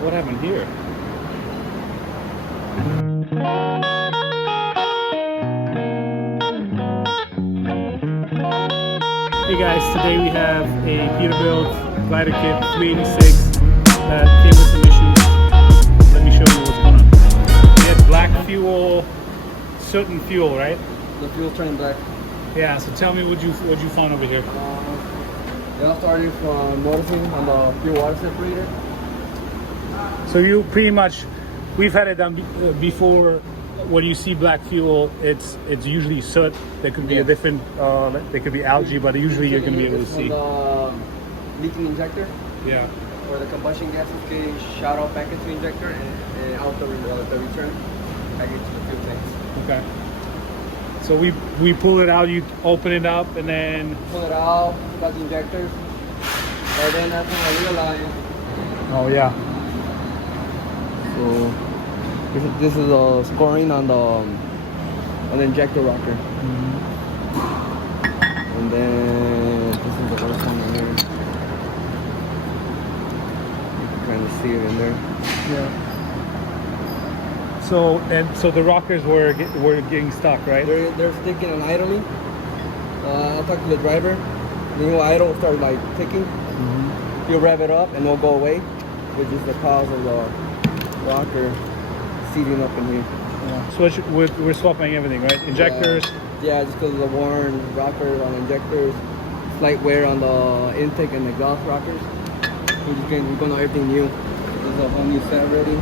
What happened here? Hey guys, today we have a Peterbilt glider kit 386 that came with some issues. Let me show you what's going on. We had black fuel, soot and fuel, right? The fuel turned black. Yeah. So tell me what you found over here. It all started from noticing on the fuel water separator. So you pretty much, we've had it done before. When you see black fuel, it's usually soot. There could be a different, there could be algae, but usually you're going to be able to see. The leaking injector. Yeah. Where the combustion gas is getting shot out back into the injector and out the return back into the fuel tanks. Okay. So we pull it out. You open it up and then pull it out. Got the injectors. And then that's when I realized. Oh yeah. So. This is a scoring on the injector rocker. Mm-hmm. And then this is the first one in here. You can kind of see it in there. Yeah. So the rockers were getting stuck, right? They're sticking and idling. I'll talk to the driver. And you know, idle will start like ticking. Mm-hmm. You'll rev it up and it'll go away, which is the cause of the rocker seating up in here. Yeah. So we're swapping everything, right? Injectors. Yeah, just because of the worn rockers on injectors, slight wear on the intake and the exhaust rockers. We're going to everything new. This is a whole new set already.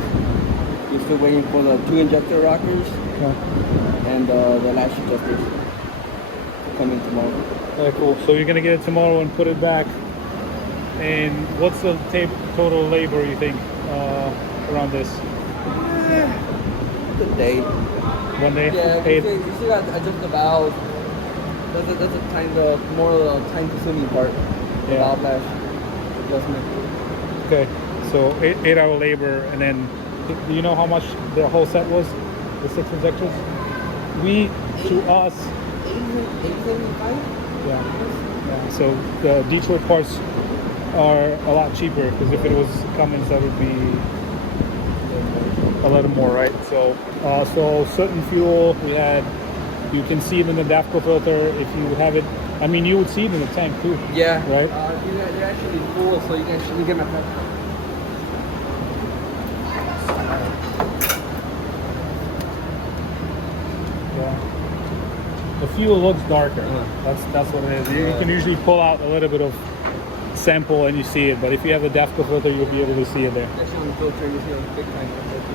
We're still waiting for the 2 injector rockers and the latch adjusters to come in tomorrow. Yeah, cool. So you're gonna get it tomorrow and put it back. And what's the total labor you think around this? The day. 1 day? Yeah, you still got to adjust the valve. That's a kind of more of a time-consuming part. The valve lash adjustment. Okay, so 8-hour labor, and then do you know how much the whole set was? The 6 injectors? To us. 875. Yeah. So the Detroit parts are a lot cheaper because if it was Cummins, that would be a little more, right? So certain fuel we had, you can see it in the DAFCO filter. If you have it, I mean, you would see it in the tank too. Yeah. Right. They're actually full, so you can actually get my phone. Yeah. The fuel looks darker. That's what it is. You can usually pull out a little bit of sample and you see it, but if you have a DAFCO filter, you'll be able to see it there. Actually, on the filter, you see a big time filter.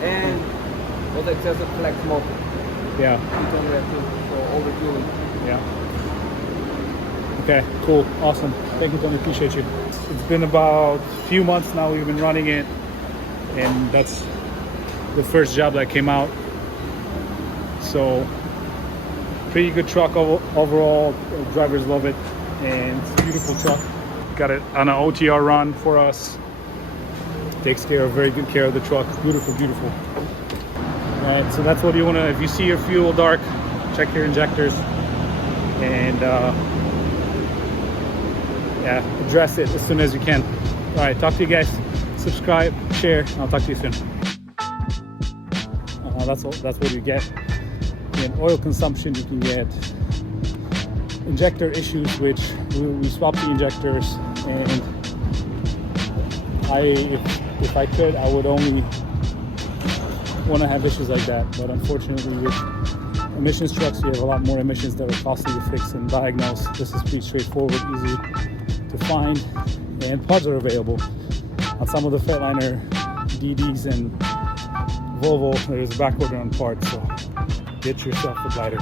And was excessive flex smoke. Yeah. So overfueling. Yeah. Okay, cool, awesome. Thank you, Tony, appreciate you. It's been about a few months now we've been running it, and that's the first job that came out. So, pretty good truck overall. Drivers love it, and it's a beautiful truck. Got it on an OTR run for us. Takes very good care of the truck. Beautiful, beautiful. All right, so that's what you want to, if you see your fuel dark, check your injectors and yeah, address it as soon as you can. All right, talk to you guys. Subscribe, share, and I'll talk to you soon. That's what you get. In oil consumption, you can get injector issues, which we swap the injectors, and if I could, I would only want to have issues like that. But unfortunately, with emissions trucks, you have a lot more emissions that are costly to fix and diagnose. This is pretty straightforward, easy to find, and parts are available. On some of the Freightliner DDs and Volvo, there's a backorder on parts, so get yourself a glider.